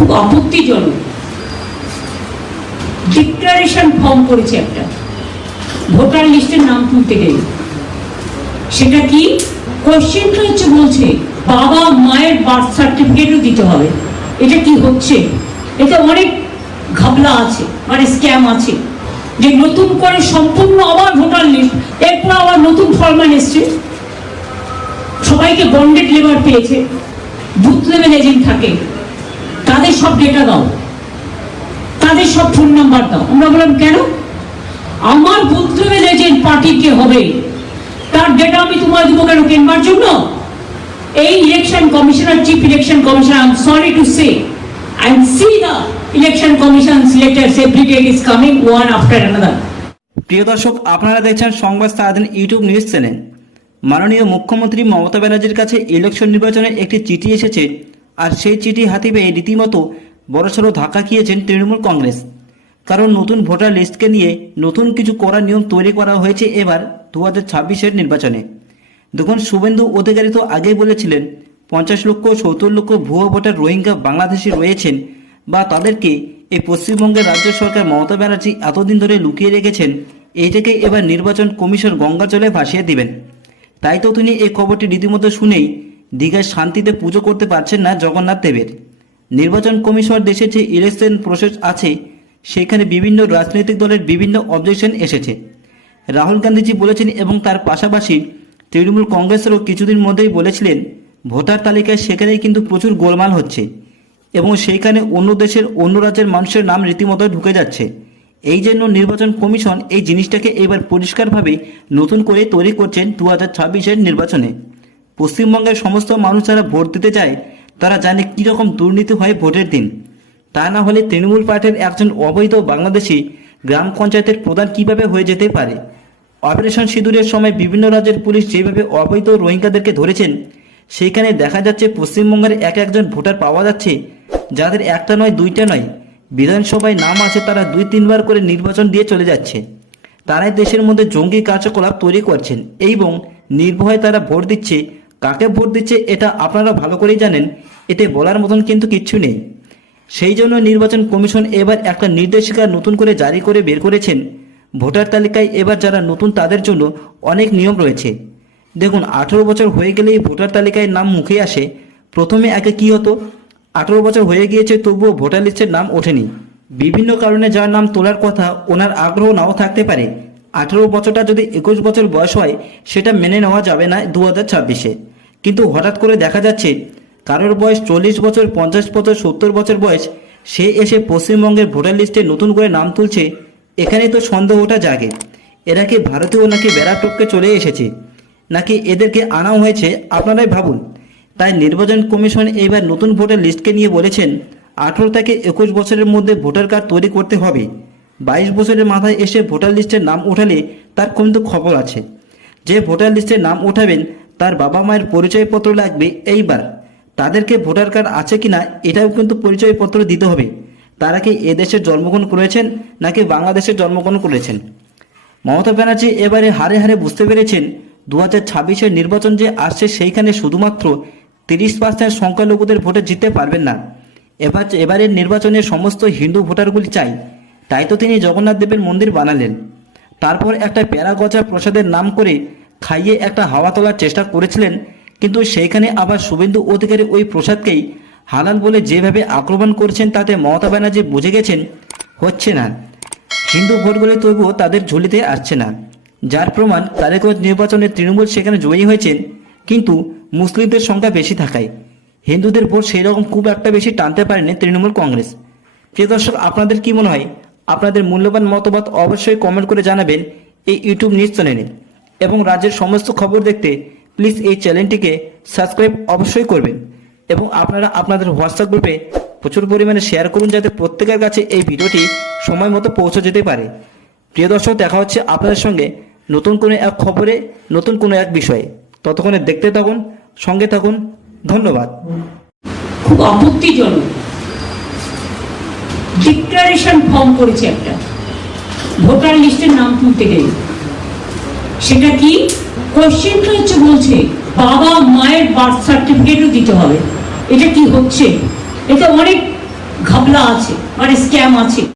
খুব আপত্তিজনক declaration form করেছে একটা। ভোটার লিস্টের নাম তুলতে গেলে। সেটা কি? কোশ্চেনটা হচ্ছে বলছে, বাবা মায়ের বার্থ সার্টিফিকেটও দিতে হবে। এটা কি হচ্ছে? এটা অনেক ঘাবলা আছে মানে স্ক্যাম আছে। যে নতুন করে সম্পূর্ণ আবার ভোটার লিস্ট এরপর আবার নতুন ফরম্যান এসছে। সবাইকে বন্ডেড লেবার পেয়েছে। বুথ লেভেল এজেন্ট থাকে। তাদের সব ডেটা দাও। তাদের সব ফোন নাম্বার দাও। আমরা বললাম, কেন? আমার বুথ লেভেল পার্টি কে হবে? তার ডেটা আমি তোমায় দেবো কেন কেনবার জন্য? এই election commissioner chief election commissioner I am sorry to say I am see the election commission letters every is coming one after another প্রিয় দর্শক, আপনারা দেখছেন সংবাদ সারাদিন ইউটিউব নিউজ চ্যানেল। মাননীয় মুখ্যমন্ত্রী মমতা ব্যানার্জির কাছে ইলেকশন নির্বাচনের একটি চিঠি এসেছে। আর সেই চিঠি হাতে পেয়ে রীতিমতো বড়সড় ধাক্কা খেয়েছেন তৃণমূল কংগ্রেস। কারণ নতুন ভোটার লিস্টকে নিয়ে নতুন কিছু করার নিয়ম তৈরি করা হয়েছে এবার দু হাজার ছাব্বিশের নির্বাচনে। দেখুন, শুভেন্দু অধিকারী তো আগেই বলেছিলেন, পঞ্চাশ লক্ষ সত্তর লক্ষ ভুয়ো ভোটার রোহিঙ্গা বাংলাদেশি রয়েছেন বা তাদেরকে এই পশ্চিমবঙ্গের রাজ্য সরকার মমতা ব্যানার্জি এতদিন ধরে লুকিয়ে রেখেছেন, এইটাকে এবার নির্বাচন কমিশন গঙ্গা জলে ভাসিয়ে দিবেন। তাই তো তিনি এই খবরটি রীতিমতো শুনেই দীঘায় শান্তিতে পুজো করতে পারছেন না জগন্নাথ দেবের। নির্বাচন কমিশন দেশে যে ইলেকশন প্রসেস আছে, সেখানে বিভিন্ন রাজনৈতিক দলের বিভিন্ন অবজেকশন এসেছে। রাহুল গান্ধীজি বলেছেন এবং তার পাশাপাশি তৃণমূল কংগ্রেসেরও কিছুদিন মধ্যেই বলেছিলেন, ভোটার তালিকায় সেখানেই কিন্তু প্রচুর গোলমাল হচ্ছে এবং সেইখানে অন্য দেশের অন্য রাজ্যের মানুষের নাম রীতিমতো ঢুকে যাচ্ছে। এই জন্য নির্বাচন কমিশন এই জিনিসটাকে এবার পরিষ্কারভাবে নতুন করে তৈরি করছেন দু হাজার নির্বাচনে। পশ্চিমবঙ্গের সমস্ত মানুষ যারা ভোট দিতে যায় তারা জানে কীরকম দুর্নীতি হয় ভোটের দিন। তা না হলে তৃণমূল পার্টির একজন অবৈধ বাংলাদেশি গ্রাম পঞ্চায়েতের প্রধান কীভাবে হয়ে যেতে পারে? অপারেশন সিঁদুরের সময় বিভিন্ন রাজ্যের পুলিশ যেভাবে অবৈধ রোহিঙ্গাদেরকে ধরেছেন, সেইখানে দেখা যাচ্ছে পশ্চিমবঙ্গের এক একজন ভোটার পাওয়া যাচ্ছে, যাদের একটা নয়, দুইটা নয়। বিধানসভায় নাম আছে, তারা দুই, তিনবার করে নির্বাচন দিয়ে চলে যাচ্ছে। তারাই দেশের মধ্যে জঙ্গি কার্যকলাপ তৈরি করছেন এবং নির্ভয়ে তারা ভোট দিচ্ছে কাকে ভোট দিচ্ছে এটা আপনারা ভালো করেই জানেন, এতে বলার মতন কিন্তু কিচ্ছু নেই। সেই জন্য নির্বাচন কমিশন এবার একটা নির্দেশিকা নতুন করে জারি করে বের করেছেন। ভোটার তালিকায় এবার যারা নতুন তাদের জন্য অনেক নিয়ম রয়েছে। দেখুন, আঠেরো বছর হয়ে গেলেই ভোটার তালিকায় নাম মুখে আসে। প্রথমে আগে কি হতো? আঠেরো বছর হয়ে গিয়েছে, তবুও ভোটার লিস্টের নাম ওঠেনি। বিভিন্ন কারণে যার নাম তোলার কথা, ওনার আগ্রহ নাও থাকতে পারে। আঠেরো বছরটা যদি একুশ বছর বয়স হয়, সেটা মেনে নেওয়া যাবে না দু হাজার ছাব্বিশে। কিন্তু হঠাৎ করে দেখা যাচ্ছে কারোর বয়স চল্লিশ বছর, পঞ্চাশ বছর, সত্তর বছর বয়স, সে এসে পশ্চিমবঙ্গের ভোটার লিস্টে নতুন করে নাম তুলছে এখানে তো সন্দেহটা জাগে। এরা কি ভারতীয় নাকি বেড়া টপকে চলে এসেছে? নাকি এদেরকে আনাও হয়েছে? আপনারাই ভাবুন। তাই নির্বাচন কমিশন এইবার নতুন ভোটার লিস্টকে নিয়ে বলেছেন, আঠেরো থেকে একুশ বছরের মধ্যে ভোটার কার্ড তৈরি করতে হবে। বাইশ বছরের মাথায় এসে ভোটার লিস্টের নাম ওঠালে তার কিন্তু খবর আছে। যে ভোটার লিস্টে নাম ওঠাবেন তার বাবা মায়ের পরিচয়পত্র লাগবে এইবার। তাদেরকে ভোটার কার্ড আছে কিনা এটাও কিন্তু পরিচয়পত্র দিতে হবে। তারা কি এদেশে জন্মগ্রহণ করেছেন নাকি বাংলাদেশে জন্মগ্রহণ করেছেন? মমতা ব্যানার্জি এবারে হারে হারে বুঝতে পেরেছেন দু হাজার ছাব্বিশের নির্বাচন যে আসছে সেইখানে শুধুমাত্র তিরিশ পার্সেন্ট সংখ্যালঘুদের ভোটে জিততে পারবেন না। এবার এবারের নির্বাচনে সমস্ত হিন্দু ভোটারগুলি চাই, তাই তো তিনি জগন্নাথ দেবের মন্দির বানালেন। তারপর একটা প্যারা গজা প্রসাদের নাম করে খাইয়ে একটা হাওয়া তোলার চেষ্টা করেছিলেন, কিন্তু সেইখানে আবার শুভেন্দু অধিকারী ওই প্রসাদকেই হালাল বলে যেভাবে আক্রমণ করছেন তাতে মমতা ব্যানার্জি বুঝে গেছেন, হচ্ছে না। হিন্দু ভোটগুলি তবুও তাদের ঝুলিতে আসছে না। যার প্রমাণ তারেকগঞ্জ নির্বাচনে তৃণমূল সেখানে জয়ী হয়েছেন, কিন্তু মুসলিমদের সংখ্যা বেশি থাকায়। হিন্দুদের ভোট সেই রকম খুব একটা বেশি টানতে পারেনি তৃণমূল কংগ্রেস। প্রিয় দর্শক, আপনাদের কি মনে হয়? আপনাদের মূল্যবান মতামত অবশ্যই কমেন্ট করে জানাবেন, এই ইউটিউব নিউজ চ্যানেলে। এবং রাজ্যের সমস্ত খবর দেখতে প্লিজ এই চ্যানেলটিকে সাবস্ক্রাইব অবশ্যই করবেন। এবং আপনারা আপনাদের হোয়াটসঅ্যাপ গ্রুপে প্রচুর পরিমাণে শেয়ার করুন যাতে প্রত্যেকের কাছে এই ভিডিওটি সময় মতো পৌঁছে যেতে পারে। প্রিয় দর্শক, দেখা হচ্ছে আপনাদের সঙ্গে নতুন কোনো এক খবরে, নতুন কোনো এক বিষয়ে। ততক্ষণে দেখতে থাকুন, সঙ্গে থাকুন। ধন্যবাদ। খুব আপত্তিজনক। ডিক্লারেশন ফর্ম করেছে একটা। ভোটার লিস্টের নাম তুলতে গেলে। সেটা কি? কোশ্চেনটা হচ্ছে বলছে, বাবা মায়ের বার্থ সার্টিফিকেটও দিতে হবে। এটা কি হচ্ছে? এটা অনেক ঘাবলা আছে অনেক স্ক্যাম আছে।